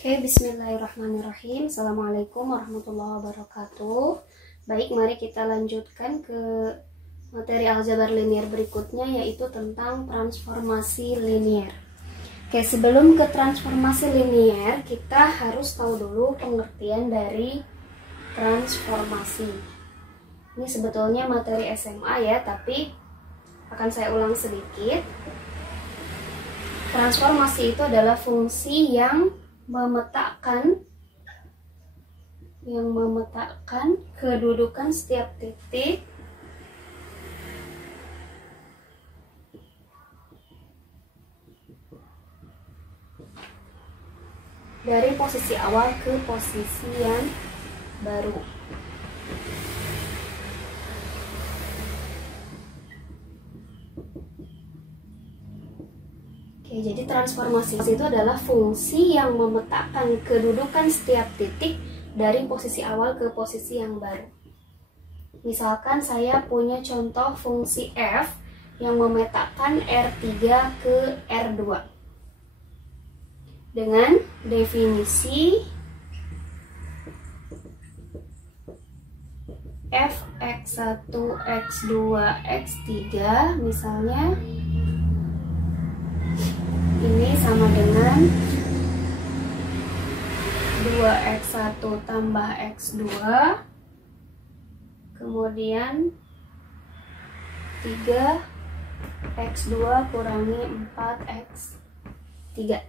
Oke, bismillahirrahmanirrahim. Assalamualaikum warahmatullahi wabarakatuh. Baik, mari kita lanjutkan ke materi aljabar linier berikutnya, yaitu tentang transformasi linier. Oke, sebelum ke transformasi linier, kita harus tahu dulu pengertian dari transformasi. Ini sebetulnya materi SMA ya, tapi akan saya ulang sedikit. Transformasi itu adalah fungsi yang memetakan kedudukan setiap titik dari posisi awal ke posisi yang baru. Oke, jadi transformasi itu adalah fungsi yang memetakan kedudukan setiap titik dari posisi awal ke posisi yang baru. Misalkan saya punya contoh fungsi f yang memetakan R3 ke R2 dengan definisi fx1, x2, x3 misalnya ini sama dengan 2x1 tambah x2 kemudian 3x2 kurangi 4x3.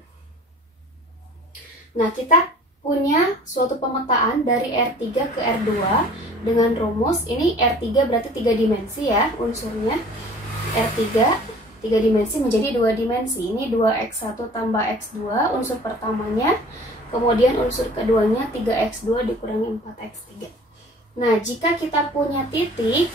Nah, kita punya suatu pemetaan dari R3 ke R2 dengan rumus ini. R3 berarti 3 dimensi ya unsurnya. R3 3 dimensi menjadi 2 dimensi. Ini 2x1 tambah x2 unsur pertamanya, kemudian unsur keduanya 3x2 dikurangi 4x3. Nah, jika kita punya titik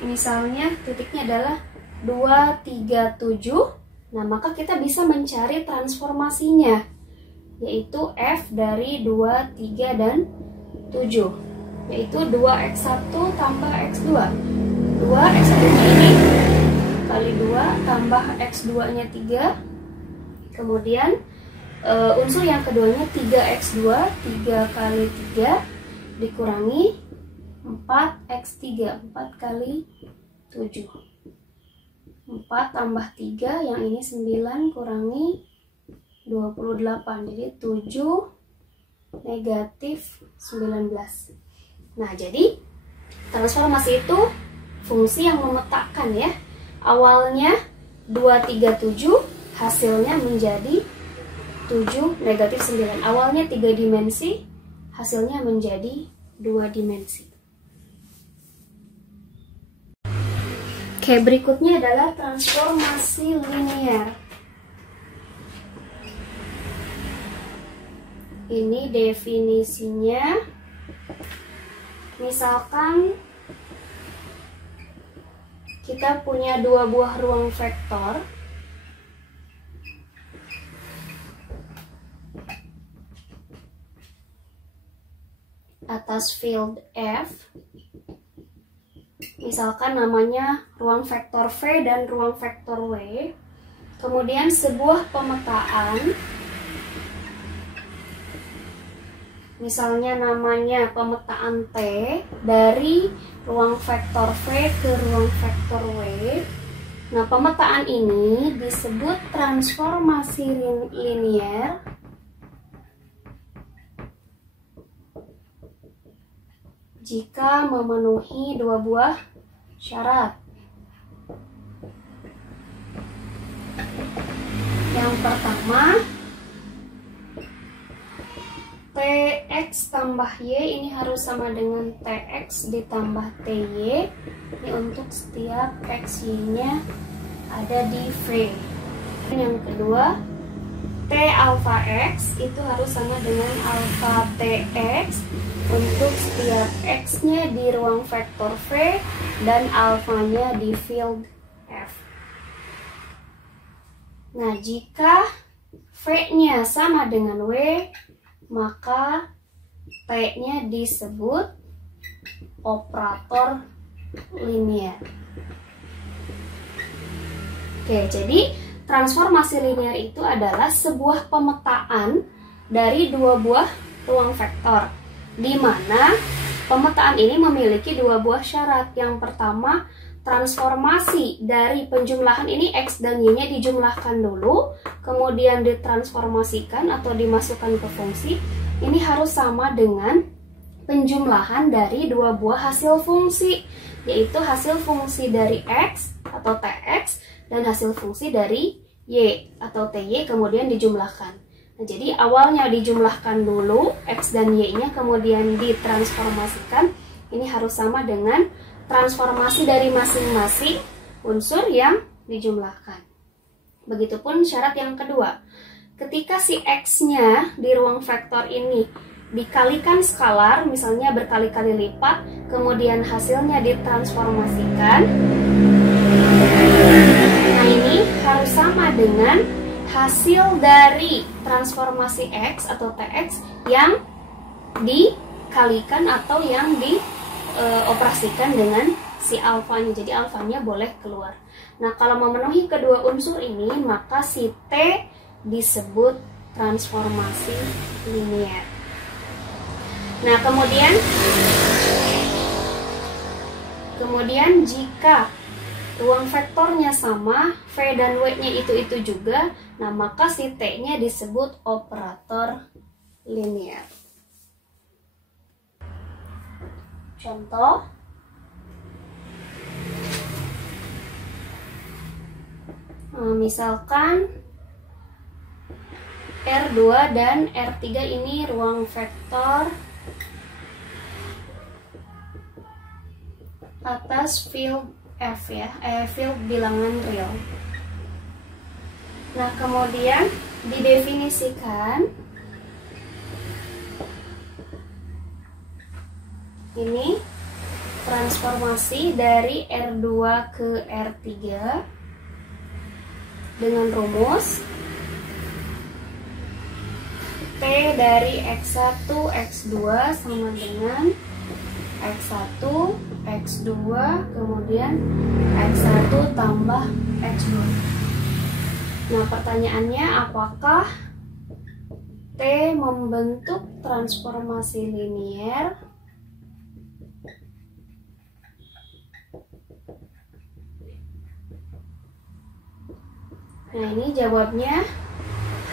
misalnya titiknya adalah 2, 3, 7, nah maka kita bisa mencari transformasinya, yaitu f dari 2, 3, dan 7, yaitu 2x1 tambah x2. 2x1 nya ini kali 2 tambah x2 nya 3, kemudian unsur yang keduanya 3x2, 3 kali 3 dikurangi 4x3, 4 kali 7, 4 tambah 3 yang ini 9 kurangi 28, jadi 7 negatif 19. Nah, jadi transformasi itu fungsi yang memetakan ya. Awalnya 2, 3, 7, hasilnya menjadi 7 negatif 9. Awalnya 3 dimensi, hasilnya menjadi 2 dimensi. Oke, berikutnya adalah transformasi linier. Ini definisinya. Misalkan kita punya dua buah ruang vektor atas field F. Misalkan namanya ruang vektor V dan ruang vektor W. Kemudian sebuah pemetaan, misalnya namanya pemetaan T dari ruang vektor V ke ruang vektor W. Nah, pemetaan ini disebut transformasi linier jika memenuhi dua buah syarat. Yang pertama, Tx tambah Y ini harus sama dengan Tx ditambah Ty. Ini untuk setiap X, Y-nya ada di V. Yang kedua, T alpha X itu harus sama dengan alpha Tx untuk setiap X-nya di ruang vektor V dan alfanya di field F. Nah, jika V-nya sama dengan W, maka T-nya disebut operator linier. Oke, jadi transformasi linear itu adalah sebuah pemetaan dari dua buah ruang vektor, di mana pemetaan ini memiliki dua buah syarat. Yang pertama, transformasi dari penjumlahan ini X dan Y-nya dijumlahkan dulu, kemudian ditransformasikan atau dimasukkan ke fungsi. Ini harus sama dengan penjumlahan dari dua buah hasil fungsi, yaitu hasil fungsi dari X atau Tx dan hasil fungsi dari Y atau Ty, kemudian dijumlahkan. Nah, jadi awalnya dijumlahkan dulu X dan Y-nya, kemudian ditransformasikan. Ini harus sama dengan transformasi dari masing-masing unsur yang dijumlahkan. Begitupun syarat yang kedua. Ketika si X-nya di ruang vektor ini dikalikan skalar, misalnya berkali-kali lipat, kemudian hasilnya ditransformasikan. Nah, ini harus sama dengan hasil dari transformasi X atau Tx yang dikalikan atau yang dioperasikan dengan si alfanya. Jadi alfanya boleh keluar. Nah, kalau memenuhi kedua unsur ini, maka si T disebut transformasi linear. Nah, kemudian jika ruang vektornya sama, V dan W-nya itu juga, nah maka si T-nya disebut operator linear. Contoh, misalkan R2 dan R3 ini ruang vektor atas field F ya, field bilangan real. Nah, kemudian didefinisikan ini transformasi dari R2 ke R3 dengan rumus T dari X1, X2 sama dengan X1, X2, kemudian X1 tambah X2. Nah, pertanyaannya, apakah T membentuk transformasi linear? Nah, ini jawabnya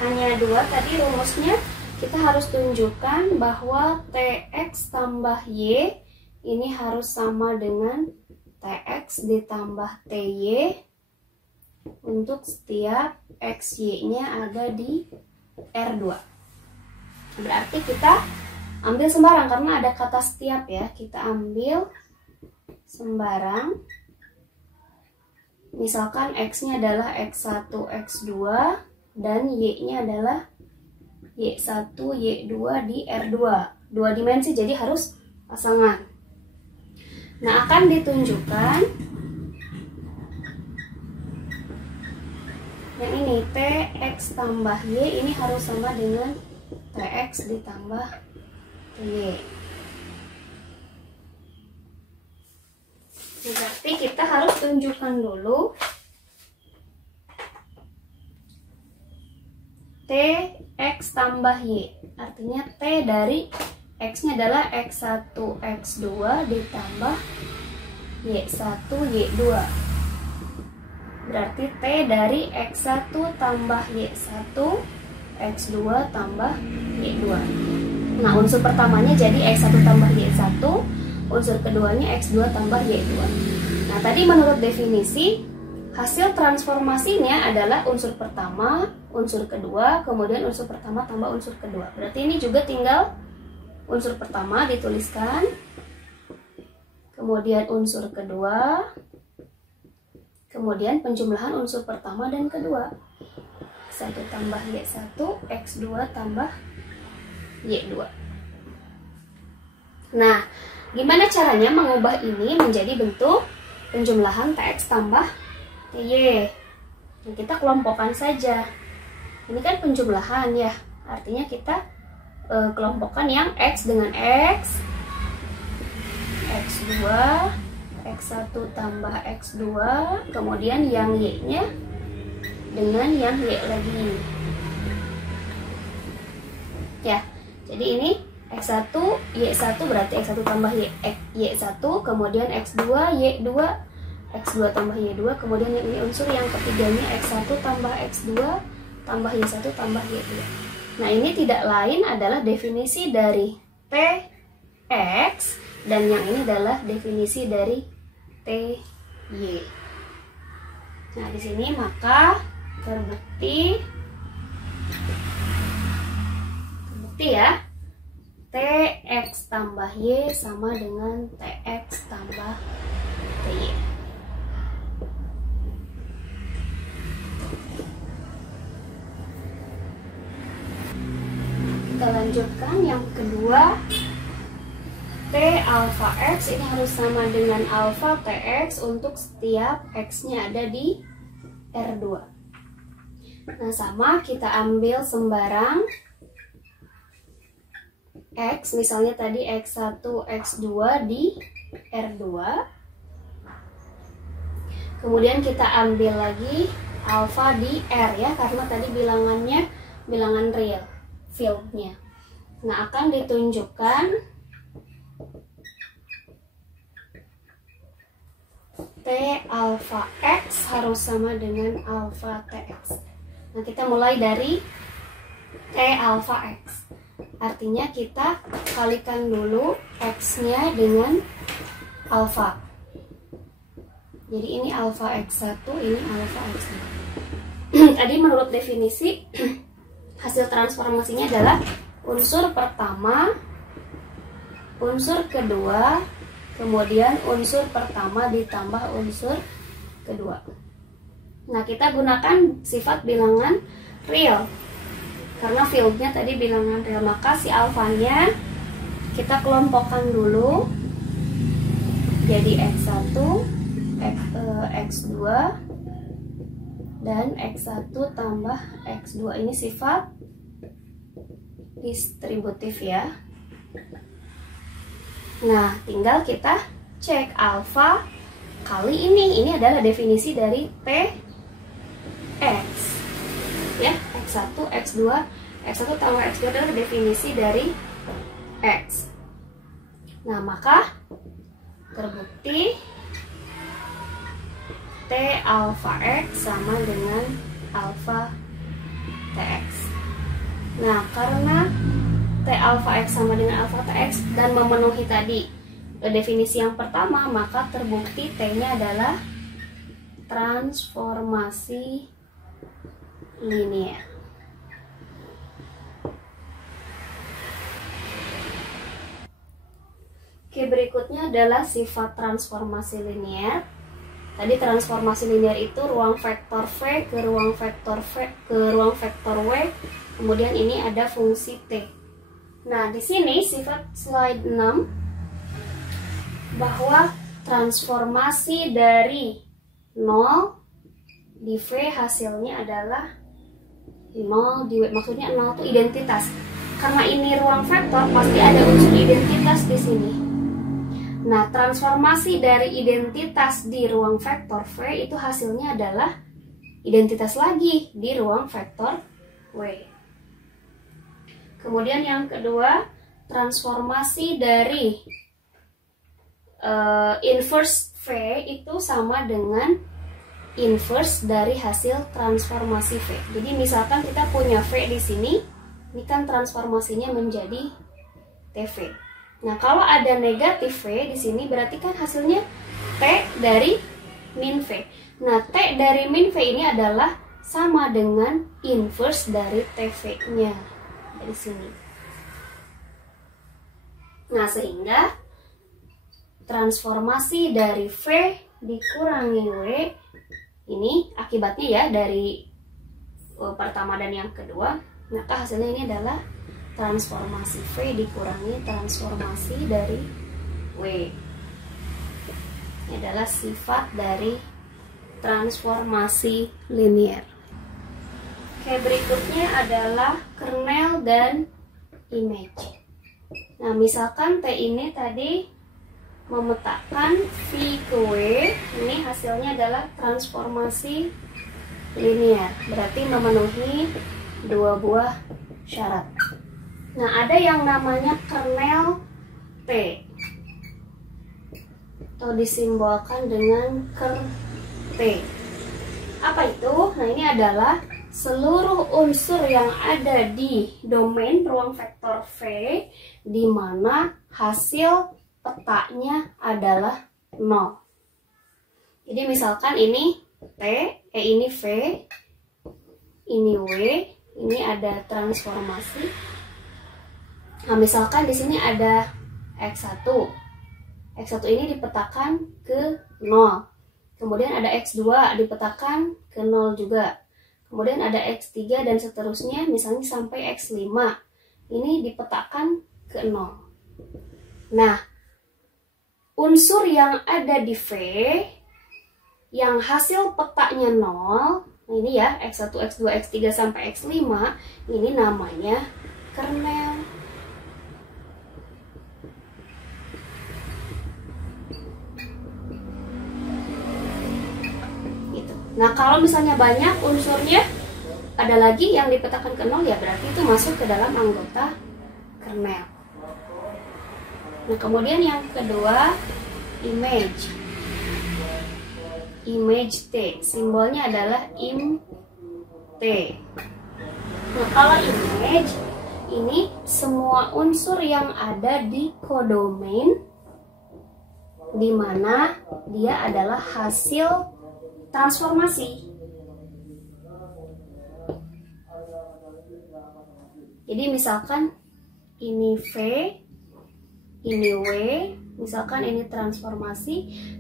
hanya dua. Tadi rumusnya kita harus tunjukkan bahwa Tx tambah Y ini harus sama dengan Tx ditambah Ty untuk setiap Xy-nya ada di R2. Berarti kita ambil sembarang karena ada kata setiap ya. Kita ambil sembarang. Misalkan X-nya adalah X1, X2 dan Y-nya adalah Y1, Y2 di R2. Dua dimensi, jadi harus pasangan. Nah, akan ditunjukkan yang ini Tx tambah Y ini harus sama dengan Tx ditambah Y. Berarti kita harus tunjukkan dulu Tx tambah Y. Artinya T dari X-nya adalah X1, X2 ditambah Y1, Y2. Berarti T dari X1 tambah Y1, X2 tambah Y2. Nah, unsur pertamanya jadi X1 tambah Y1, unsur keduanya X2 tambah Y2. Nah, tadi menurut definisi, hasil transformasinya adalah unsur pertama, unsur kedua, kemudian unsur pertama tambah unsur kedua. Berarti ini juga tinggal unsur pertama dituliskan, kemudian unsur kedua, kemudian penjumlahan unsur pertama dan kedua. 1 tambah Y1, X2 tambah Y2. Nah, gimana caranya mengubah ini menjadi bentuk penjumlahan Tx tambah Ty? Nah, kita kelompokkan saja. Ini kan penjumlahan ya, artinya kita kelompokkan yang X dengan X, X2, X1 tambah X2, kemudian yang Y-nya dengan yang Y lagi. Ya, jadi ini X1, Y1 berarti X1 tambah Y1, kemudian X2, Y2, X2 tambah Y2, kemudian ini unsur yang ketiganya X1 tambah X2 tambah Y1 tambah Y2. Nah, ini tidak lain adalah definisi dari TX, dan yang ini adalah definisi dari TY. Nah, di sini maka terbukti ya, TX tambah Y sama dengan TX tambah TY. Kita lanjutkan yang kedua. T alpha X ini harus sama dengan alpha TX untuk setiap X-nya ada di R2. Nah, sama, kita ambil sembarang X, misalnya tadi X1, X2 di R2. Kemudian kita ambil lagi alpha di R ya, karena tadi bilangannya bilangan real, fieldnya. Nah, akan ditunjukkan T alpha X harus sama dengan alpha TX. Nah, kita mulai dari T alpha X. Artinya kita kalikan dulu X-nya dengan alpha. Jadi ini alpha X1, ini alpha X2. Tadi menurut definisi hasil transformasinya adalah unsur pertama, unsur kedua, kemudian unsur pertama ditambah unsur kedua. Nah, kita gunakan sifat bilangan real karena fieldnya tadi bilangan real, maka si alfanya kita kelompokkan dulu jadi X1, X2 dan X1 tambah X2. Ini sifat distributif ya. Nah, tinggal kita cek alfa kali ini adalah definisi dari TX ya, X1, X2, X1 tambah X2 adalah definisi dari X. Nah, maka terbukti T alpha X sama dengan alpha TX. Nah, karena T alpha X sama dengan alpha TX dan memenuhi tadi definisi yang pertama, maka terbukti T-nya adalah transformasi linear. Oke, berikutnya adalah sifat transformasi linear. Tadi transformasi linear itu ruang vektor V ke ruang vektor V ke ruang vektor W. Kemudian ini ada fungsi T. Nah, di sini sifat slide 6 bahwa transformasi dari 0 di V hasilnya adalah 0 di W. Maksudnya 0 itu identitas. Karena ini ruang vektor, pasti ada unsur identitas di sini. Nah, transformasi dari identitas di ruang vektor V itu hasilnya adalah identitas lagi di ruang vektor W. Kemudian yang kedua, transformasi dari inverse V itu sama dengan inverse dari hasil transformasi V. Jadi misalkan kita punya V di sini, ini kan transformasinya menjadi TV. Nah, kalau ada negatif V di sini berarti kan hasilnya T dari min V. Nah, T dari min V ini adalah sama dengan inverse dari TV-nya dari sini. Nah, sehingga transformasi dari V dikurangi W ini akibatnya ya dari pertama dan yang kedua, maka hasilnya ini adalah transformasi V dikurangi transformasi dari W. Ini adalah sifat dari transformasi linear. Oke, berikutnya adalah kernel dan image. Nah, misalkan T ini tadi memetakan V ke W, ini hasilnya adalah transformasi linear, berarti memenuhi dua buah syarat. Nah, ada yang namanya kernel T atau disimbolkan dengan ker T. Apa itu? Nah, ini adalah seluruh unsur yang ada di domain ruang vektor V di mana hasil petanya adalah 0. Jadi misalkan ini T, ini V, ini W, ini ada transformasi. Nah, misalkan di sini ada X1. X1 ini dipetakan ke 0. Kemudian ada X2 dipetakan ke 0 juga. Kemudian ada X3 dan seterusnya, misalnya sampai X5. Ini dipetakan ke 0. Nah, unsur yang ada di V yang hasil petanya 0, ini ya, X1, X2, X3 sampai X5, ini namanya kernel. Gitu. Nah, kalau misalnya banyak unsurnya, ada lagi yang dipetakan ke 0, ya berarti itu masuk ke dalam anggota kernel. Nah, kemudian yang kedua, image. Image T, simbolnya adalah T. Nah, kalau image ini semua unsur yang ada di kodomain di mana dia adalah hasil transformasi. Jadi misalkan ini V, ini W, misalkan ini transformasi.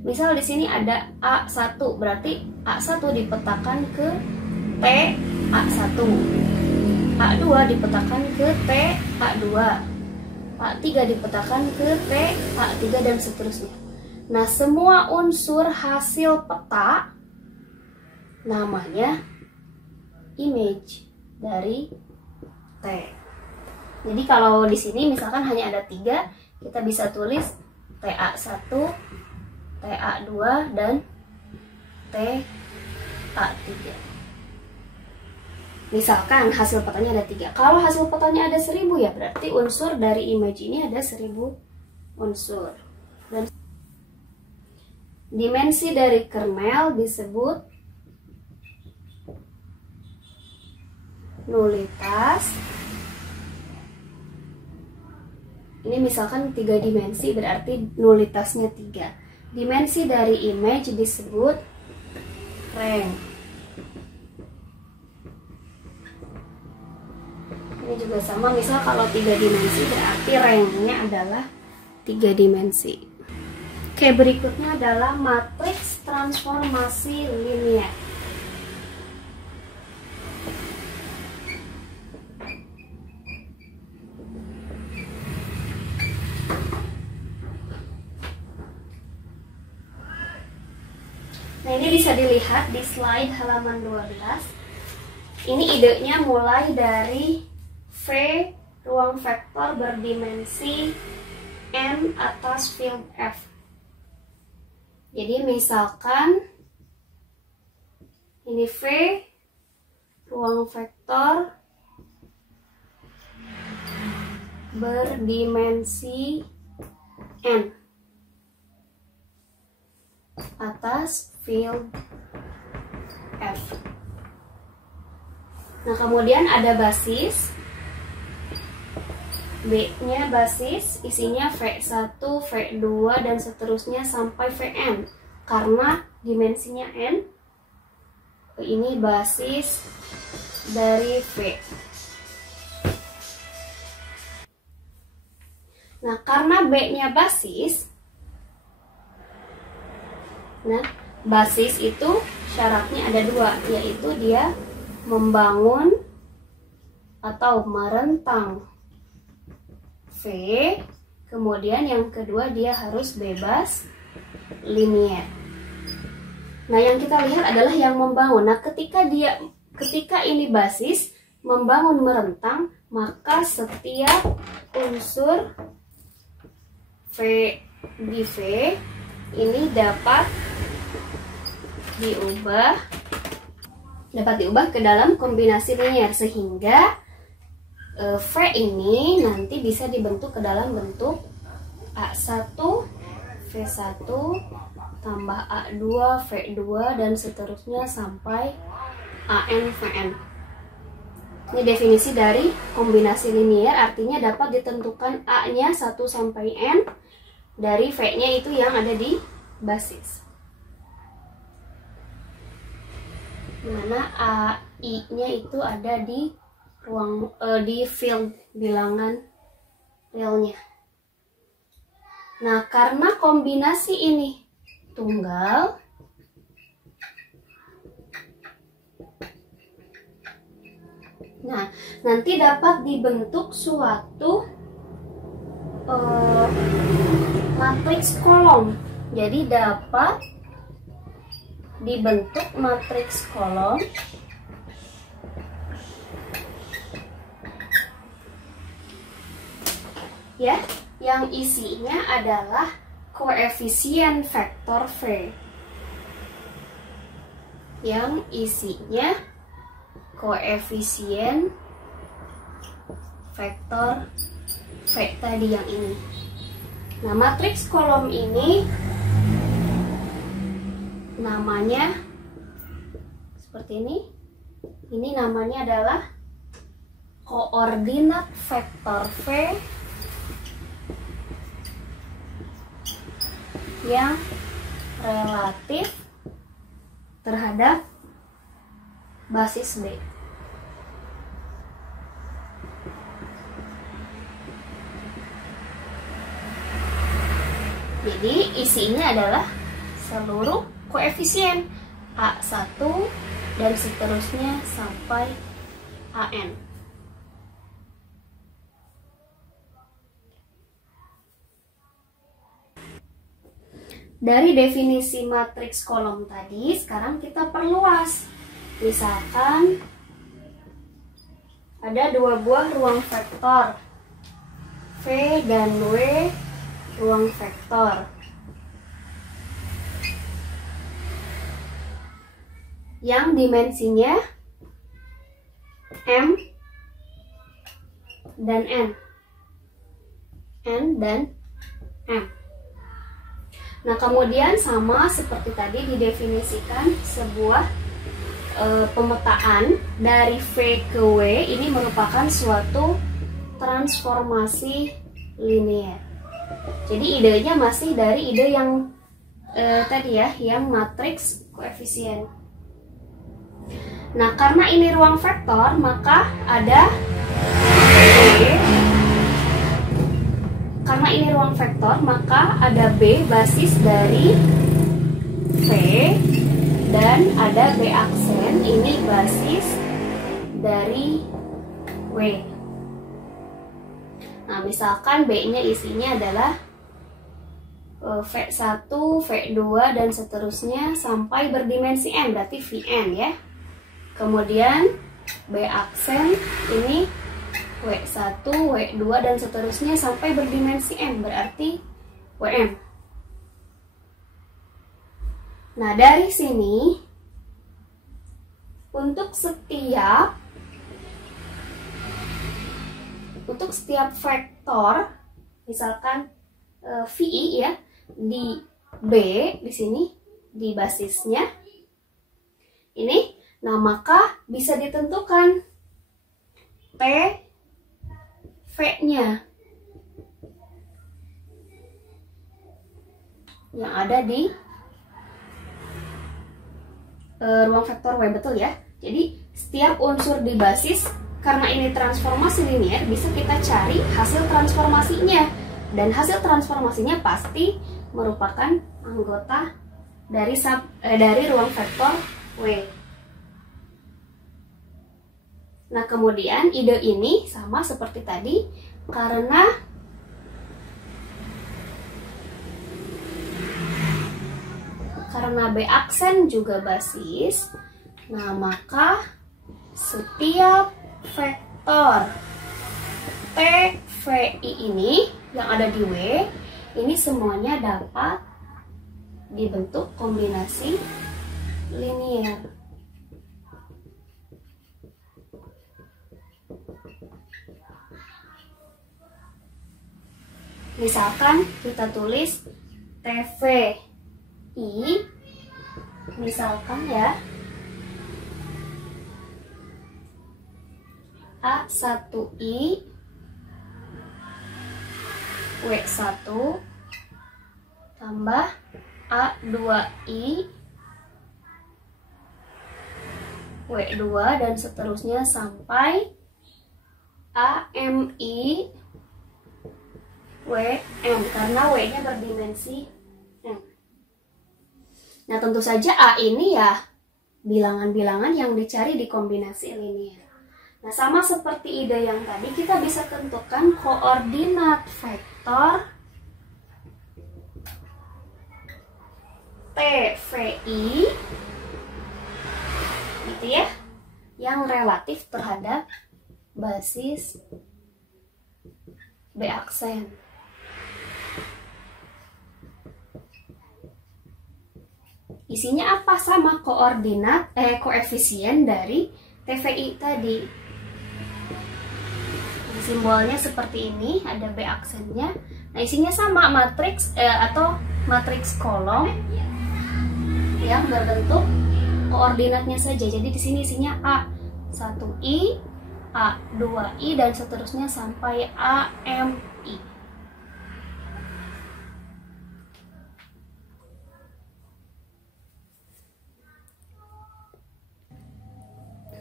Misal di sini ada A1, berarti A1 dipetakan ke T A1. A2 dipetakan ke T A2. A3 dipetakan ke T A3 dan seterusnya. Nah, semua unsur hasil peta namanya image dari T. Jadi kalau di sini misalkan hanya ada 3, kita bisa tulis TA1, TA2, dan TA3. Misalkan hasil petanya ada 3. Kalau hasil petanya ada 1000, ya berarti unsur dari image ini ada 1000 unsur. Dan dimensi dari kernel disebut nulitas. Ini misalkan 3 dimensi, berarti nulitasnya 3. Dimensi dari image disebut rank. Ini juga sama, misal kalau 3 dimensi berarti ranknya adalah 3 dimensi. Oke, berikutnya adalah matriks transformasi linear. Nah, ini bisa dilihat di slide halaman 12. Ini idenya mulai dari V ruang vektor berdimensi N atas field F. Jadi misalkan ini V ruang vektor berdimensi N atas field F. Nah, kemudian ada basis, B-nya basis, isinya V1, V2, dan seterusnya sampai Vn. Karena dimensinya N, ini basis dari V. Nah, karena B-nya basis, nah, basis itu syaratnya ada 2, yaitu dia membangun atau merentang V, kemudian yang kedua dia harus bebas linear. Nah, yang kita lihat adalah yang membangun. Nah, ketika ini basis membangun merentang, maka setiap unsur V di V ini dapat diubah dapat diubah ke dalam kombinasi linear, sehingga V ini nanti bisa dibentuk ke dalam bentuk A1 V1 tambah A2 V2 dan seterusnya sampai AN VN. Ini definisi dari kombinasi linear, artinya dapat ditentukan A-nya 1 sampai N dari V-nya itu yang ada di basis. Dimana AI-nya itu ada di ruang di field bilangan realnya. Nah, karena kombinasi ini tunggal, nah nanti dapat dibentuk suatu matriks kolom. Jadi dapat dibentuk matriks kolom ya, yang isinya adalah koefisien vektor V. Yang isinya koefisien vektor V tadi yang ini. Nah, matriks kolom ini namanya seperti ini. Ini namanya adalah koordinat vektor V yang relatif terhadap basis B. Jadi isinya adalah seluruh koefisien A1 dan seterusnya sampai AN. Dari definisi matriks kolom tadi, sekarang kita perluas. Misalkan ada dua buah ruang vektor, V dan W ruang vektor. Yang dimensinya M dan N. N dan M. Nah, kemudian sama seperti tadi didefinisikan sebuah pemetaan dari V ke W ini merupakan suatu transformasi linear. Jadi idenya masih dari ide yang tadi ya, yang matriks koefisien. Nah, karena ini ruang vektor, maka ada B. Karena ini ruang vektor, maka ada B basis dari V dan ada B aksen, ini basis dari W. Nah, misalkan B-nya isinya adalah V1, V2 dan seterusnya sampai berdimensi N, berarti Vn ya. Kemudian B aksen ini W1, W2 dan seterusnya sampai berdimensi M, berarti Wm. Nah, dari sini untuk setiap vektor, misalkan Vi ya, di B di sini di basisnya ini, nah maka bisa ditentukan T V-nya yang ada di ruang vektor W, betul ya. Jadi setiap unsur di basis, karena ini transformasi linear, bisa kita cari hasil transformasinya, dan hasil transformasinya pasti merupakan anggota dari ruang vektor W. Nah, kemudian ide ini sama seperti tadi, karena B aksen juga basis, nah maka setiap vektor TVI ini yang ada di W, ini semuanya dapat dibentuk kombinasi linear. Misalkan kita tulis TVI, misalkan ya, A1I W1 tambah A2I W2 dan seterusnya sampai AMI WM, karena W-nya berdimensi M. Nah, tentu saja A ini ya bilangan-bilangan yang dicari di kombinasi linear. Nah, sama seperti ide yang tadi, kita bisa tentukan koordinat vektor TVI gitu ya, yang relatif terhadap basis B aksen. Isinya apa? Sama koordinat koefisien dari TVI tadi. Simbolnya seperti ini, ada B aksennya. Nah, isinya sama, matriks atau matriks kolom yang berbentuk koordinatnya saja. Jadi di sini isinya A1I, A2I dan seterusnya sampai AMI.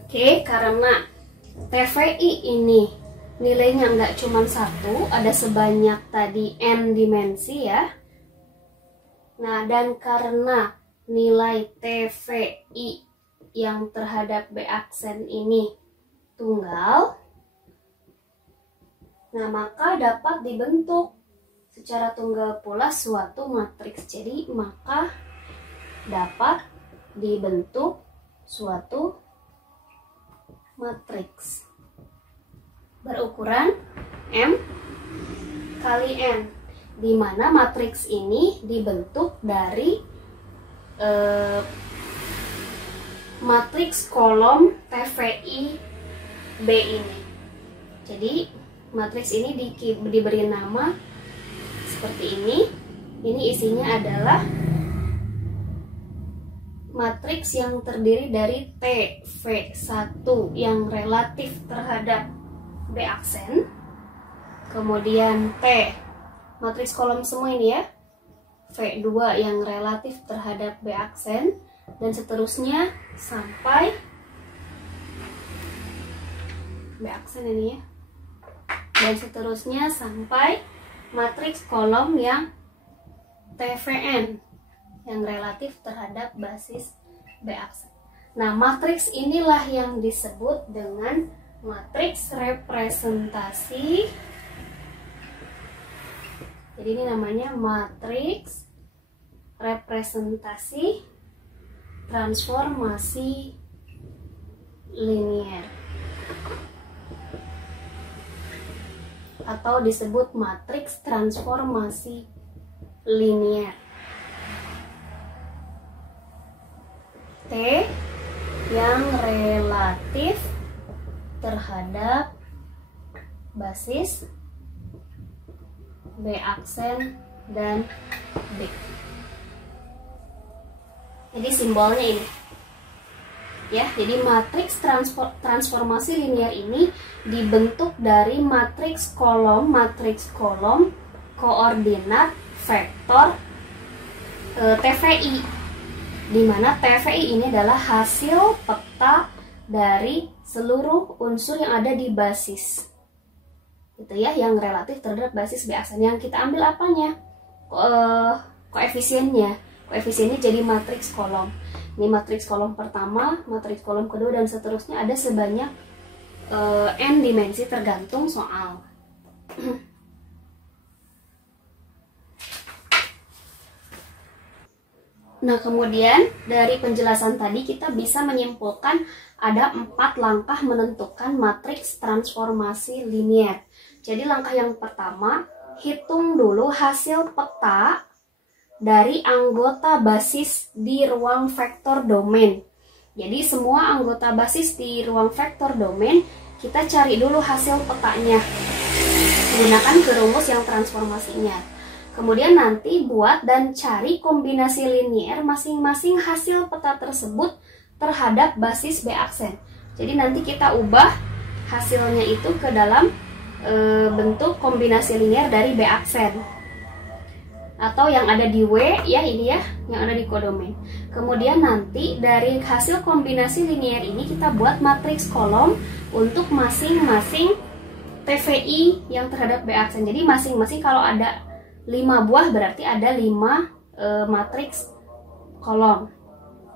Oke, karena TVI ini nilainya nggak cuma satu, ada sebanyak tadi n dimensi ya. Nah, dan karena nilai TVI yang terhadap B aksen ini tunggal, nah maka dapat dibentuk secara tunggal pula suatu matriks. Jadi maka dapat dibentuk suatu matriks berukuran M kali N, di mana matriks ini dibentuk dari matriks kolom TVI B ini. Jadi matriks ini diberi nama seperti ini. Ini isinya adalah matriks yang terdiri dari TV1 yang relatif terhadap B aksen, kemudian T, matriks kolom semua ini ya, V2 yang relatif terhadap B aksen, dan seterusnya sampai B aksen ini ya, dan seterusnya sampai matriks kolom yang TVN yang relatif terhadap basis B aksen. Nah, matriks inilah yang disebut dengan matriks representasi. Jadi ini namanya matriks representasi transformasi linear, atau disebut matriks transformasi linear. T yang relatif terhadap basis B aksen dan B. Jadi simbolnya ini ya, jadi matriks transformasi linear ini dibentuk dari matriks kolom koordinat vektor TVI, di mana TVI ini adalah hasil peta dari seluruh unsur yang ada di basis, gitu ya, yang relatif terhadap basis B aksen. Yang kita ambil apanya? Koefisiennya. Koefisiennya jadi matriks kolom. Ini matriks kolom pertama, matriks kolom kedua, dan seterusnya ada sebanyak n dimensi tergantung soal. Nah, kemudian dari penjelasan tadi kita bisa menyimpulkan ada 4 langkah menentukan matriks transformasi linear. Jadi langkah yang pertama, hitung dulu hasil peta dari anggota basis di ruang vektor domain. Jadi semua anggota basis di ruang vektor domain kita cari dulu hasil petanya. gunakan ke rumus yang transformasinya. Kemudian nanti buat dan cari kombinasi linier masing-masing hasil peta tersebut terhadap basis B aksen. Jadi nanti kita ubah hasilnya itu ke dalam bentuk kombinasi linier dari B aksen. Atau yang ada di W, ya ini ya, yang ada di kodomain. Kemudian nanti dari hasil kombinasi linier ini kita buat matriks kolom untuk masing-masing TVI yang terhadap B aksen. Jadi masing-masing kalau ada 5 buah berarti ada 5 matriks kolom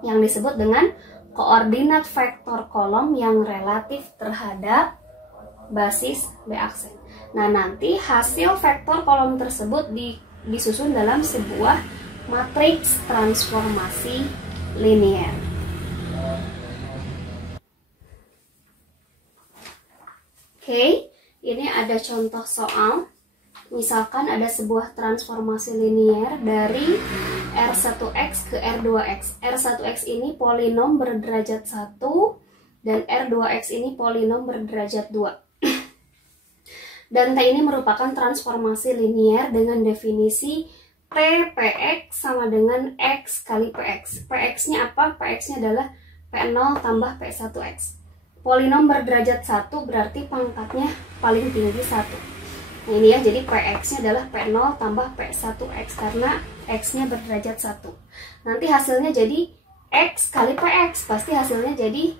yang disebut dengan koordinat vektor kolom yang relatif terhadap basis B aksen. Nah, nanti hasil vektor kolom tersebut disusun dalam sebuah matriks transformasi linier. Oke, ini ada contoh soal. Misalkan ada sebuah transformasi linier dari R1X ke R2X. R1X ini polinom berderajat 1 dan R2X ini polinom berderajat 2. Dan T ini merupakan transformasi linier dengan definisi T Px sama dengan X kali Px. Px-nya apa? Px-nya adalah P0 tambah P1X. Polinom berderajat 1 berarti pangkatnya paling tinggi 1. Nah ini ya, jadi Px-nya adalah P0 tambah P1X karena X-nya berderajat 1. Nanti hasilnya jadi X kali Px, pasti hasilnya jadi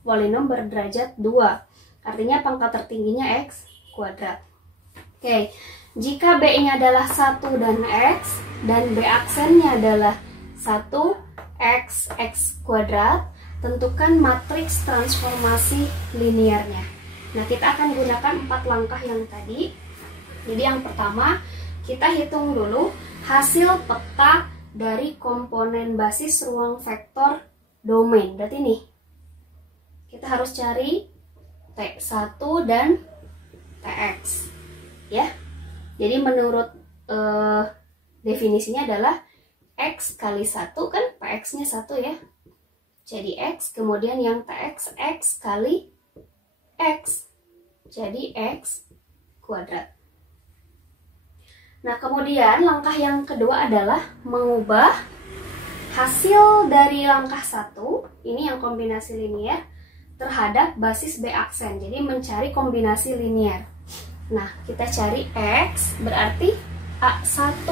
polinom berderajat 2. Artinya pangkat tertingginya X kuadrat. Oke, jika B-nya adalah 1 dan X, dan B aksennya adalah 1X, X kuadrat, tentukan matriks transformasi liniernya. Nah, kita akan gunakan 4 langkah yang tadi. Jadi yang pertama, kita hitung dulu hasil peta dari komponen basis ruang vektor domain. Berarti nih, kita harus cari T1 dan Tx. Ya. Jadi menurut definisinya adalah X kali 1, kan Px-nya 1 ya. Jadi X, kemudian yang Tx, X kali X, jadi X kuadrat. Nah, kemudian langkah yang kedua adalah mengubah hasil dari langkah 1, ini yang kombinasi linier, terhadap basis B aksen. Jadi mencari kombinasi linier. Nah, kita cari X berarti A1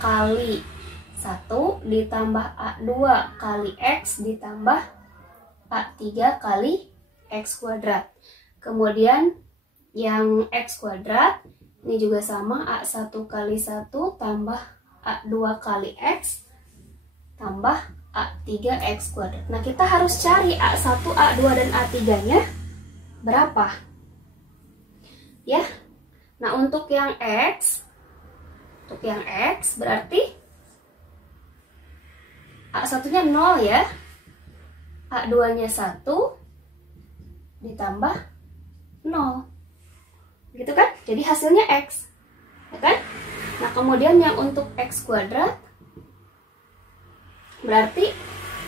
kali 1 ditambah A2 kali X ditambah A3 kali X kuadrat. Kemudian yang X kuadrat ini juga sama, A1 kali 1 tambah A2 kali X tambah A3 X kuadrat. Nah, kita harus cari A1, A2, dan A3-nya berapa? Ya. Nah, untuk yang X berarti A1-nya 0 ya. A2-nya 1 ditambah 0. Gitu kan? Jadi hasilnya X. Ya kan? Nah, kemudian yang untuk X kuadrat berarti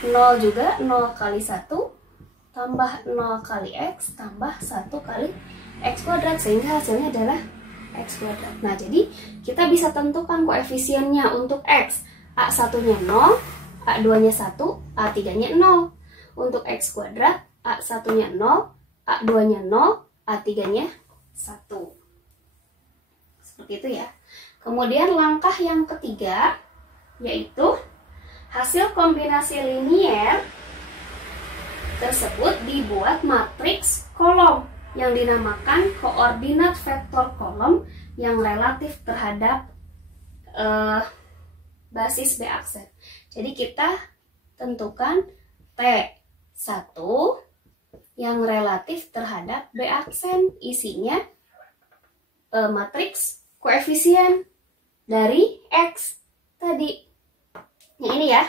0 juga, 0 kali 1 tambah 0 kali X tambah 1 kali X kuadrat, sehingga hasilnya adalah X kuadrat. Nah, jadi kita bisa tentukan koefisiennya untuk X. A1-nya 0, A2-nya 1, A3-nya 0. Untuk X kuadrat, A1-nya 0, A2-nya 0, A3-nya 1. Seperti itu ya. Kemudian langkah yang ketiga, yaitu hasil kombinasi linier tersebut dibuat matriks kolom yang dinamakan koordinat vektor kolom yang relatif terhadap basis B aksen. Jadi kita tentukan T1 yang relatif terhadap B aksen, isinya matriks koefisien dari X tadi. Yang ini ya.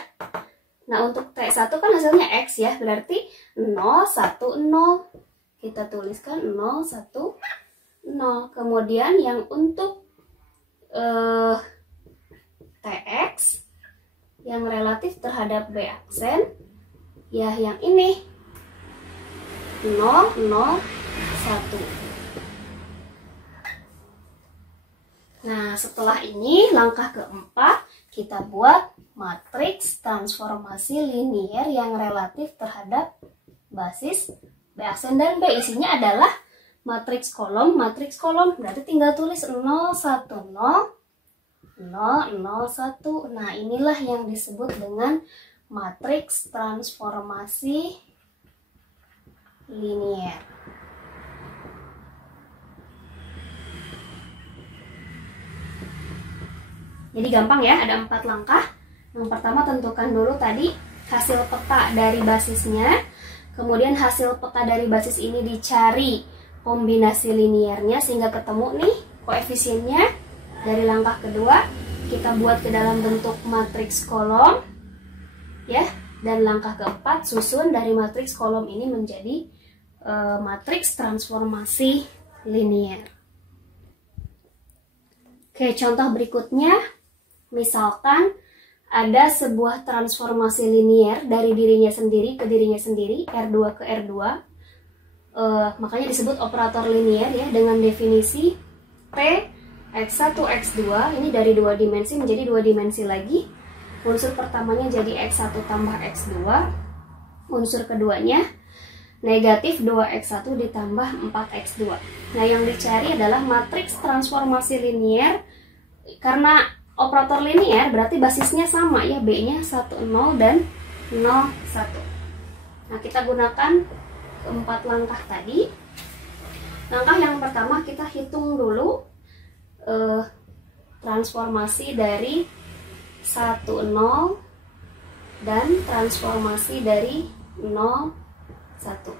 Nah, untuk T1 kan hasilnya X ya, berarti 0, 1, 0. Kita tuliskan 0, 1, 0. Kemudian yang untuk Tx yang relatif terhadap B aksen, ya yang ini 0, 0, 1. Nah, setelah ini langkah keempat, kita buat matriks transformasi linier yang relatif terhadap basis B aksen dan B. Isinya adalah matriks kolom, berarti tinggal tulis 0, 1, 0, 0, 0, 1. Nah, inilah yang disebut dengan matriks transformasi linier. Jadi gampang ya, ada 4 langkah. Yang pertama tentukan dulu tadi hasil peta dari basisnya. Kemudian hasil peta dari basis ini dicari kombinasi liniernya sehingga ketemu nih koefisiennya. Dari langkah kedua kita buat ke dalam bentuk matriks kolom ya. Dan langkah keempat susun dari matriks kolom ini menjadi matriks transformasi linier. Oke, contoh berikutnya. Misalkan ada sebuah transformasi linier dari dirinya sendiri ke dirinya sendiri, R2 ke R2. Makanya disebut operator linier ya, dengan definisi P X1, X2. Ini dari 2 dimensi menjadi 2 dimensi lagi. Unsur pertamanya jadi X1 tambah X2. Unsur keduanya negatif 2X1 ditambah 4X2. Nah, yang dicari adalah matriks transformasi linier. Karena operator linier berarti basisnya sama ya, B-nya 1, 0 dan 0, 1. Nah, kita gunakan keempat langkah tadi. Langkah yang pertama kita hitung dulu transformasi dari 1, 0 dan transformasi dari 0, 1.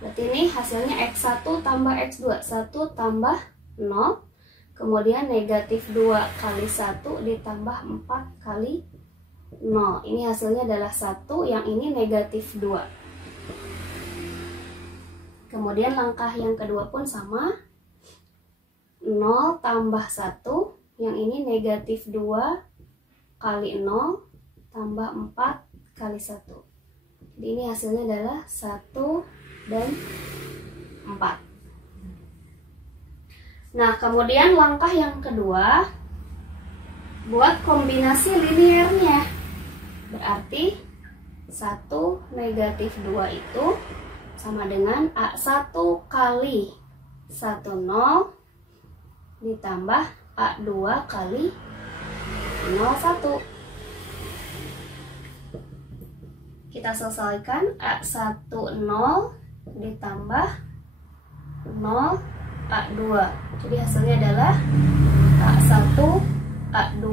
Berarti ini hasilnya X1 tambah X2, 1 tambah 0. Kemudian negatif 2 kali 1 ditambah 4 kali 0. Ini hasilnya adalah 1, yang ini negatif 2. Kemudian langkah yang kedua pun sama. 0 tambah 1, yang ini negatif 2 kali 0 tambah 4 kali 1. Jadi ini hasilnya adalah 1 dan 4. Nah, kemudian langkah yang kedua, buat kombinasi liniernya. Berarti 1 negatif 2 itu sama dengan A1 kali 1, 0 ditambah A2 kali 0, 1. Kita selesaikan. A1, 0 ditambah 0, A2. Jadi hasilnya adalah A1, A2.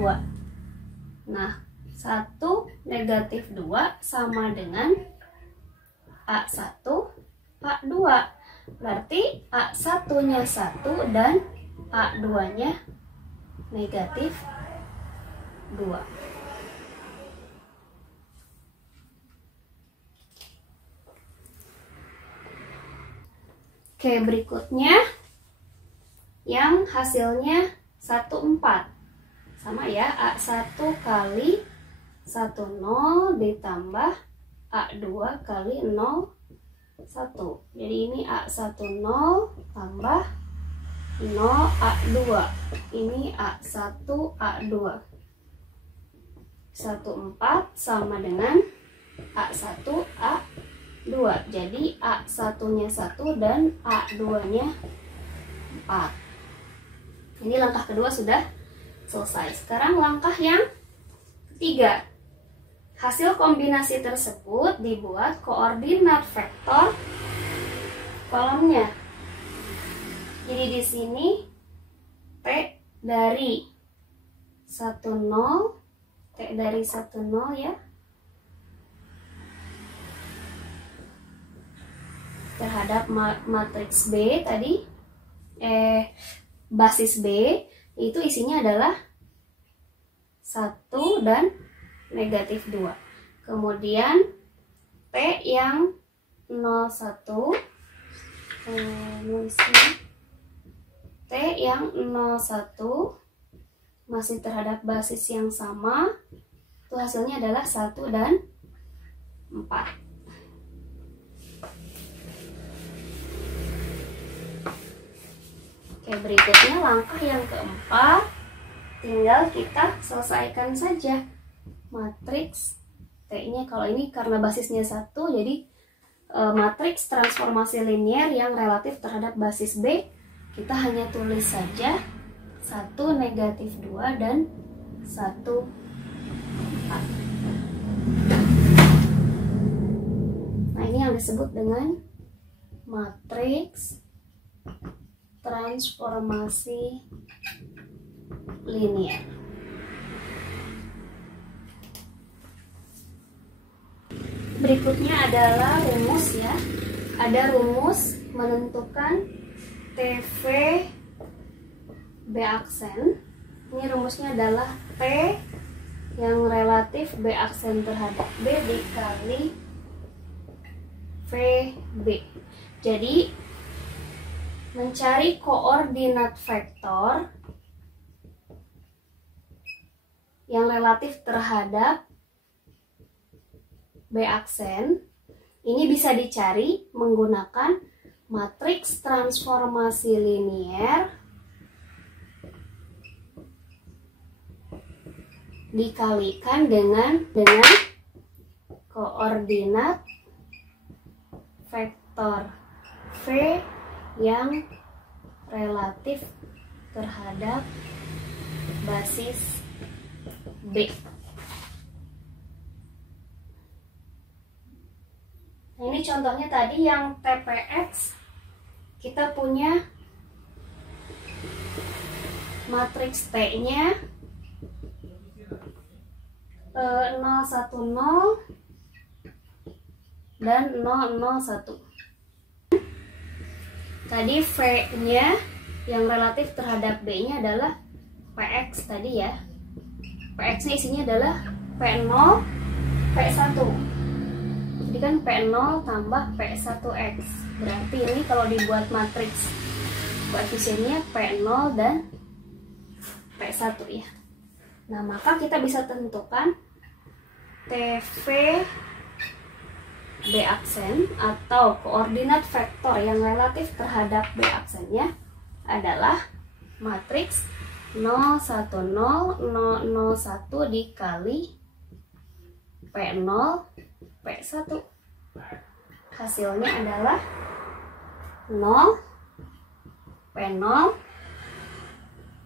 Nah, 1 negatif 2 sama dengan A1, A2. Berarti A1-nya 1 dan A2-nya negatif 2. Oke, berikutnya yang hasilnya 1, 4. Sama ya, A1 kali 1, 0 ditambah A2 kali 0, 1. Jadi ini A1, 0 tambah 0, A2. Ini A1, A2. 1, 4 sama dengan A1, A2. Jadi A1-nya 1 dan A2-nya 4. Ini langkah kedua sudah selesai. Sekarang langkah yang ketiga. Hasil kombinasi tersebut dibuat koordinat vektor kolomnya. Jadi di sini T dari 1, 0, T dari 1, 0 ya. Terhadap matriks B tadi, basis B itu isinya adalah 1 dan negatif 2. Kemudian T yang 0, 1, T yang 0, 1 masih terhadap basis yang sama, itu hasilnya adalah 1 dan 4. Oke, berikutnya langkah yang keempat, tinggal kita selesaikan saja matriks T-nya. Kalau ini karena basisnya 1, jadi matriks transformasi linier yang relatif terhadap basis B, kita hanya tulis saja 1, -2, dan 1, A. Nah, ini yang disebut dengan matriks transformasi linier. Berikutnya adalah rumus ya. Ada rumus menentukan TV B aksen. Ini rumusnya adalah T yang relatif B aksen terhadap B dikali VB. Jadi mencari koordinat vektor yang relatif terhadap B aksen ini bisa dicari menggunakan matriks transformasi linier dikalikan dengan koordinat vektor V yang relatif terhadap basis B. Nah, ini contohnya tadi yang TPX, kita punya matriks T-nya 0, 1, 0 dan 0, 0, 1. Tadi V-nya yang relatif terhadap B-nya adalah PX tadi ya. PX-nya isinya adalah P0, P1. Jadi kan P0 tambah P1X. Berarti ini kalau dibuat matriks koefisiennya P0 dan P1 ya. Nah, maka kita bisa tentukan TV B aksen atau koordinat vektor yang relatif terhadap B aksennya adalah matriks 0, 1, 0, 0, 0, 1 dikali P0, P1. Hasilnya adalah 0, P0,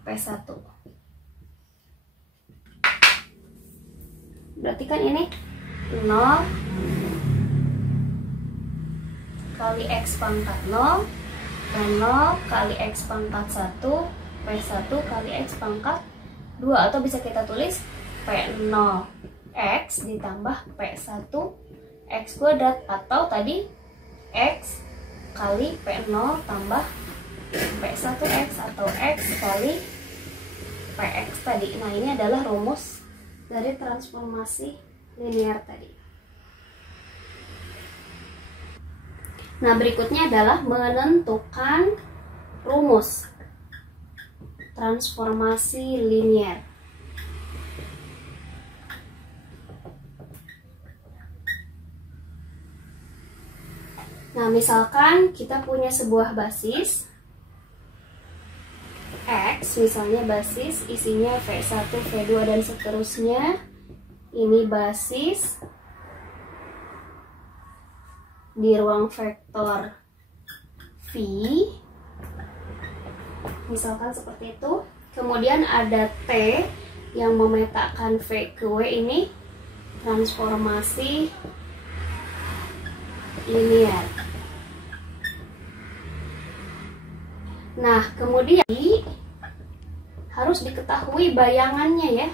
P1. Berarti kan ini 0 kali X pangkat 0, P0 kali X pangkat 1, P1 kali X pangkat 2. Atau bisa kita tulis P0 X ditambah P1 X kuadrat. Atau tadi X kali P0 tambah P1 X atau X kali PX tadi. Nah, ini adalah rumus dari transformasi linier tadi. Nah, berikutnya adalah menentukan rumus transformasi linier. Nah, misalkan kita punya sebuah basis X, misalnya basis isinya V1, V2 dan seterusnya. Ini basis di ruang vektor V, misalkan seperti itu. Kemudian ada T yang memetakan V ke W, ini transformasi linier. Nah, kemudian harus diketahui bayangannya ya,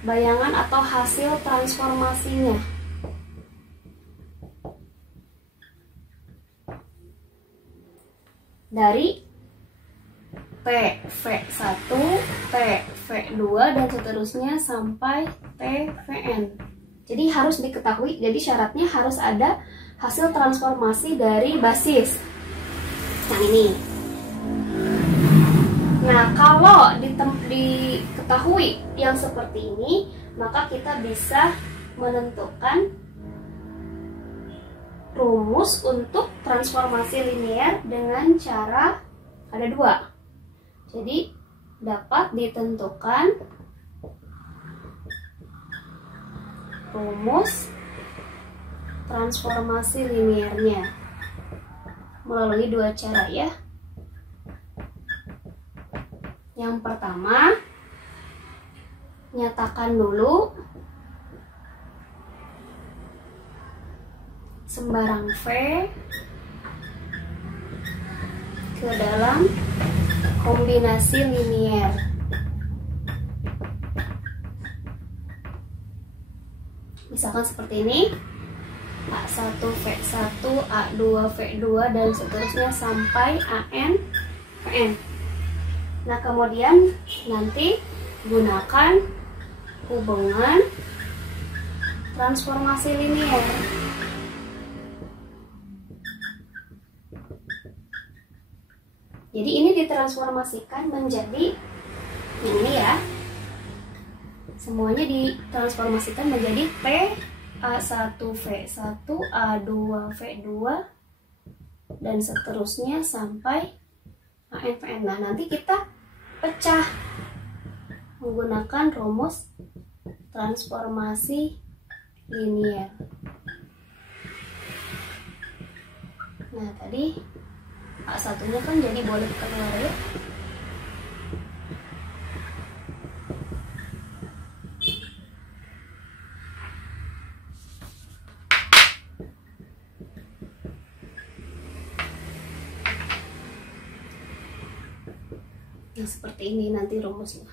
bayangan atau hasil transformasinya. Dari TV1, TV2 dan seterusnya sampai TVN. Jadi harus diketahui, jadi syaratnya harus ada hasil transformasi dari basis yang ini. Nah, kalau diketahui yang seperti ini, maka kita bisa menentukan rumus untuk transformasi linier dengan cara ada dua. Jadi dapat ditentukan rumus transformasi liniernya melalui dua cara ya. Yang pertama, nyatakan dulu sembarang V ke dalam kombinasi linier. Misalkan seperti ini, A1 V1, A2 V2 dan seterusnya sampai AN Vn. Nah, kemudian nanti gunakan hubungan transformasi linier. Jadi ini ditransformasikan menjadi yang ini ya. Semuanya ditransformasikan menjadi P A1 V1, A2 V2 dan seterusnya sampai AN Vn. Nah, nanti kita pecah menggunakan rumus transformasi linier. Nah, tadi A1-nya kan jadi boleh keluar ya. Nah, seperti ini nanti rumusnya.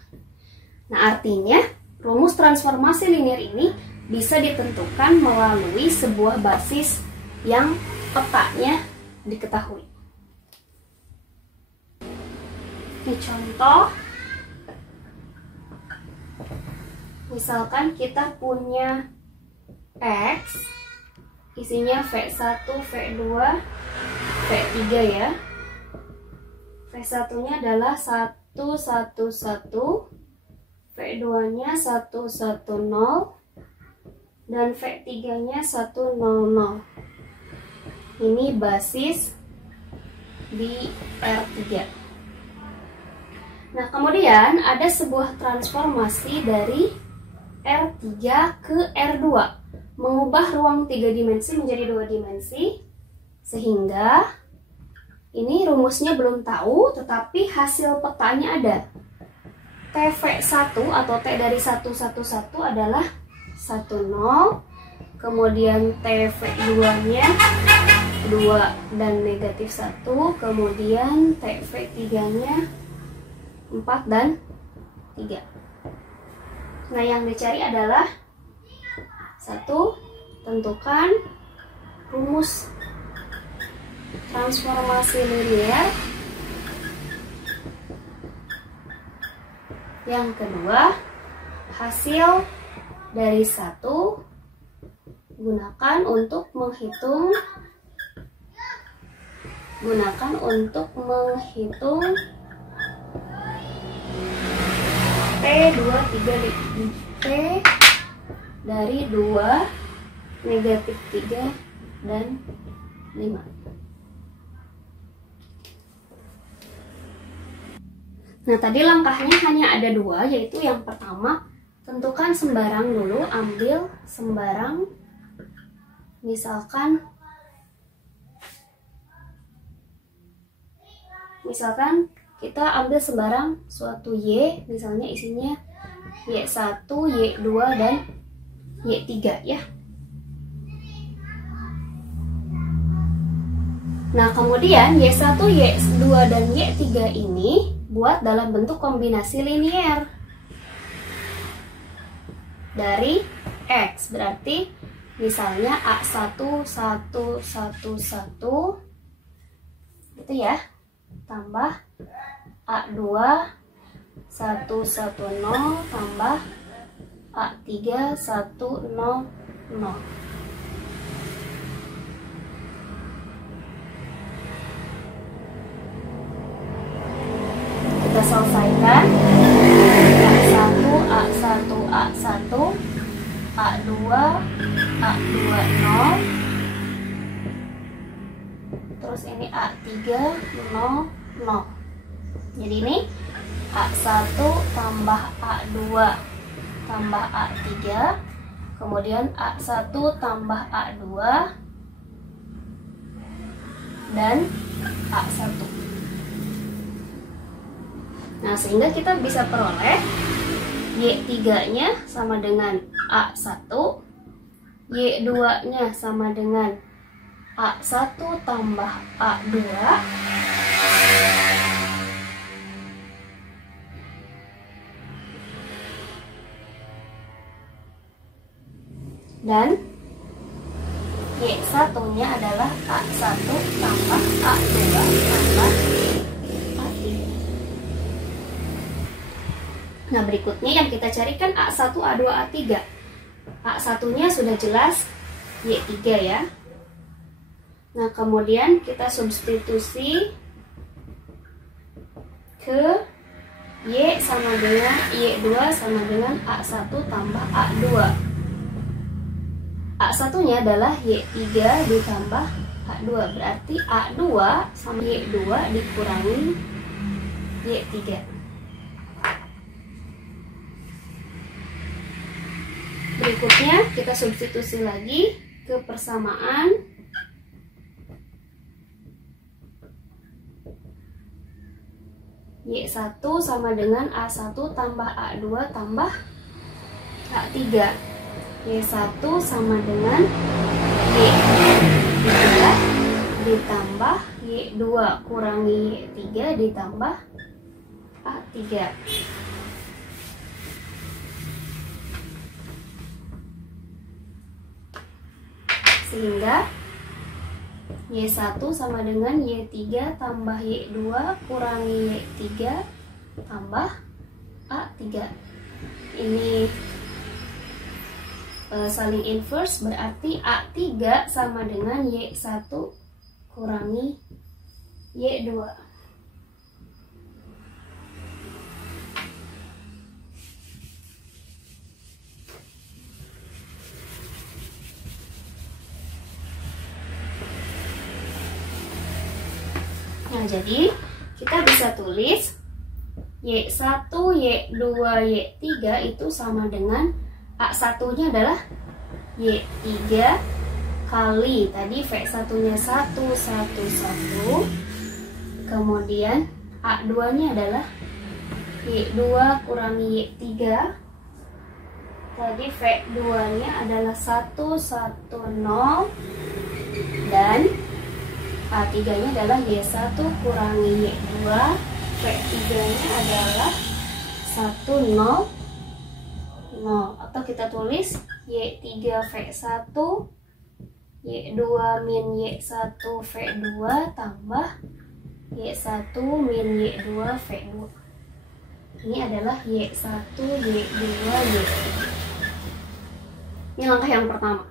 Nah, artinya rumus transformasi linier ini bisa ditentukan melalui sebuah basis yang petanya diketahui. Ini contoh, misalkan kita punya X, isinya V1, V2, V3 ya. V1-nya adalah 1, 1, 1, V2-nya 1, 1, 0, dan V3-nya 1, 0, 0. Ini basis di R3. Nah, kemudian ada sebuah transformasi dari R3 ke R2, mengubah ruang 3 dimensi menjadi 2 dimensi, sehingga ini rumusnya belum tahu, tetapi hasil petanya ada. TV1 atau T dari 1, 1, 1 adalah 1, 0, kemudian TV2-nya 2 dan negatif 1, kemudian TV3-nya 4 dan 3. Nah, yang dicari adalah 1. Tentukan rumus transformasi linier. Yang kedua, hasil dari 1 gunakan untuk menghitung T dari 2, negatif 3, dan 5. Nah, tadi langkahnya hanya ada 2, yaitu yang pertama, tentukan sembarang dulu, ambil sembarang, misalkan kita ambil sembarang suatu Y, misalnya isinya Y1, Y2, dan Y3 ya. Nah, kemudian Y1, Y2, dan Y3 ini buat dalam bentuk kombinasi linier dari X. Berarti misalnya A1, 1, 1, 1 gitu ya, tambah A2, 1, 1, 0, tambah A3, 1, 0, 0. Kita selesaikan. A1, A1, A1, A2, A2, 0. Terus ini A3, 0, 0. Jadi ini A1 tambah A2 tambah A3, kemudian A1 tambah A2 dan A1. Nah, sehingga kita bisa peroleh Y3-nya sama dengan A1, Y2-nya sama dengan A1 tambah A2, dan Y1-nya adalah A1 tambah A2 tambah A3. Nah, berikutnya yang kita carikan A1, A2, A3. A1-nya sudah jelas Y3 ya. Nah, kemudian kita substitusi ke Y sama dengan Y2 sama dengan A1 tambah A2. A1-nya adalah Y3 ditambah A2, berarti A2 sama Y2 dikurangi Y3. Berikutnya kita substitusi lagi ke persamaan. Y1 sama dengan A1 tambah A2 tambah A3. Y1 sama dengan Y3 ditambah Y2 kurangi Y3 ditambah A3. Sehingga Y1 sama dengan Y3 tambah Y2 kurangi Y3 tambah A3. Ini saling inverse, berarti A3 sama dengan Y1 kurangi Y2. Nah, jadi kita bisa tulis Y1, Y2, Y3 itu sama dengan A1-nya adalah Y3 kali tadi V1-nya 1, 1, 1. Kemudian A2-nya adalah Y2 kurangi Y3. Tadi V2-nya adalah 1, 1, 0. Dan A3-nya adalah Y1 kurangi Y2. V3-nya adalah 1, 0, 0. Atau kita tulis Y3 V1, Y2 min Y1 V2 tambah Y1 min Y2 V2. Ini adalah Y1, Y2, Y3. Ini langkah yang pertama.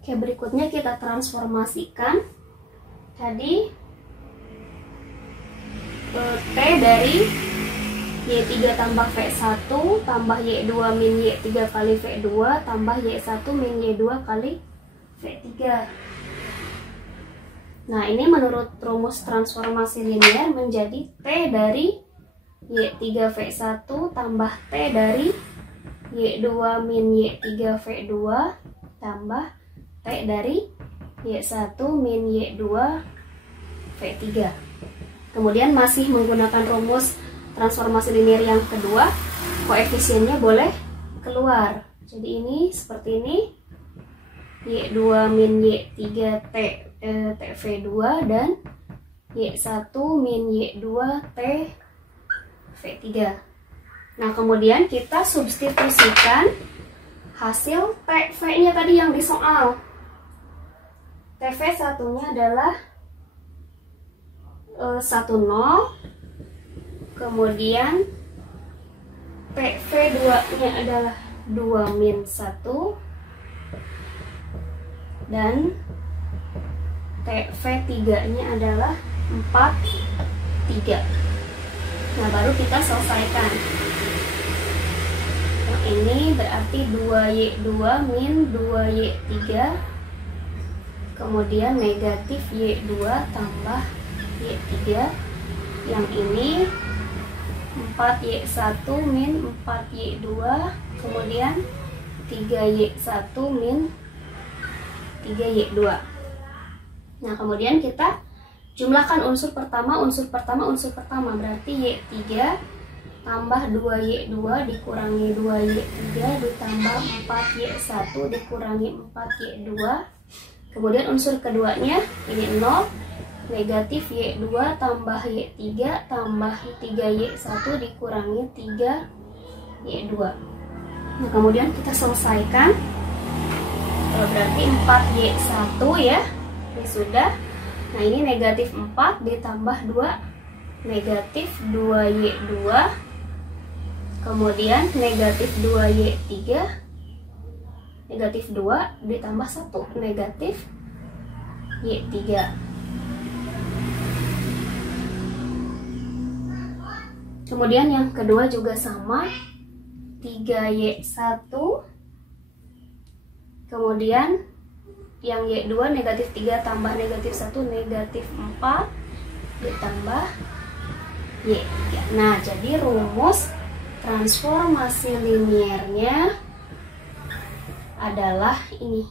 Oke, berikutnya kita transformasikan tadi T dari Y3 tambah V1 tambah Y2 min Y3 kali V2 tambah Y1 min Y2 kali V3. Nah, ini menurut rumus transformasi linear menjadi T dari Y3 V1 tambah T dari Y2 min Y3 V2 tambah T dari Y1 min Y2 V3. Kemudian masih menggunakan rumus transformasi linear yang kedua, koefisiennya boleh keluar. Jadi ini seperti ini, Y2 min Y3 T V2 dan Y1 min Y2 T V3. Nah, kemudian kita substitusikan hasil TV-nya tadi yang di soal. TV satunya adalah 10, kemudian TV2-nya adalah 2 min 1, dan TV3-nya adalah 4, 3. Nah, baru kita selesaikan. Yang ini berarti 2Y2 min 2Y3, kemudian negatif Y2 tambah Y3, yang ini 4Y1 min 4Y2, kemudian 3Y1 min 3Y2. Nah, kemudian kita jumlahkan unsur pertama, berarti Y3 tambah 2Y2 dikurangi 2Y3 ditambah 4Y1 dikurangi 4Y2. Kemudian unsur keduanya ini 0, negatif Y2 tambah Y3 tambah 3Y1 dikurangi 3Y2. Nah, kemudian kita selesaikan, berarti 4Y1 ya, ini sudah. Nah, ini negatif 4 ditambah 2, negatif 2Y2, kemudian negatif 2Y3, negatif 2 ditambah 1, negatif Y3. Kemudian yang kedua juga sama, 3Y1, kemudian yang Y2 negatif 3 tambah negatif 1, negatif 4 ditambah Y3. Nah, jadi rumus transformasi liniernya adalah ini.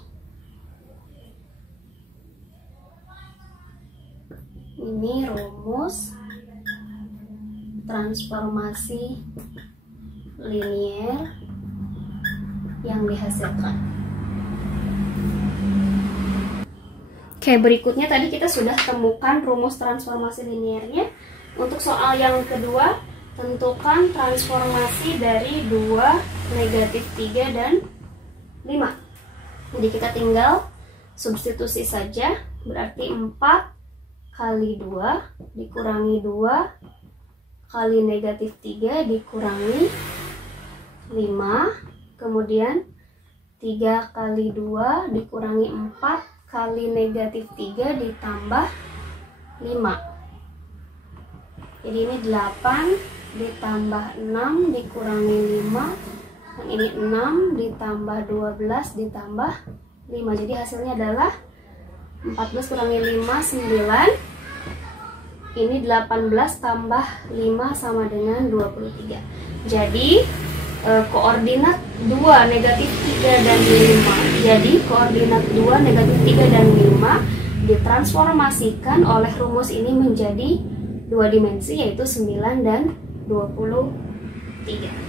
Ini rumus transformasi linier yang dihasilkan. Oke, berikutnya tadi kita sudah temukan rumus transformasi liniernya. Untuk soal yang kedua, tentukan transformasi dari 2, negatif 3, dan 5. Jadi kita tinggal substitusi saja, berarti 4 kali 2 dikurangi 2 kali negatif 3 dikurangi 5, kemudian 3 kali 2 dikurangi 4 kali negatif 3 ditambah 5. Jadi ini 8 ditambah 6 dikurangi 5, yang ini 6 ditambah 12 ditambah 5. Jadi hasilnya adalah 14 kurangi 5, 9. Ini 18 tambah 5 sama dengan 23. Jadi koordinat 2, negatif 3, dan 5. Jadi koordinat 2, negatif 3, dan 5 ditransformasikan oleh rumus ini menjadi 2 dimensi, yaitu 9 dan 23.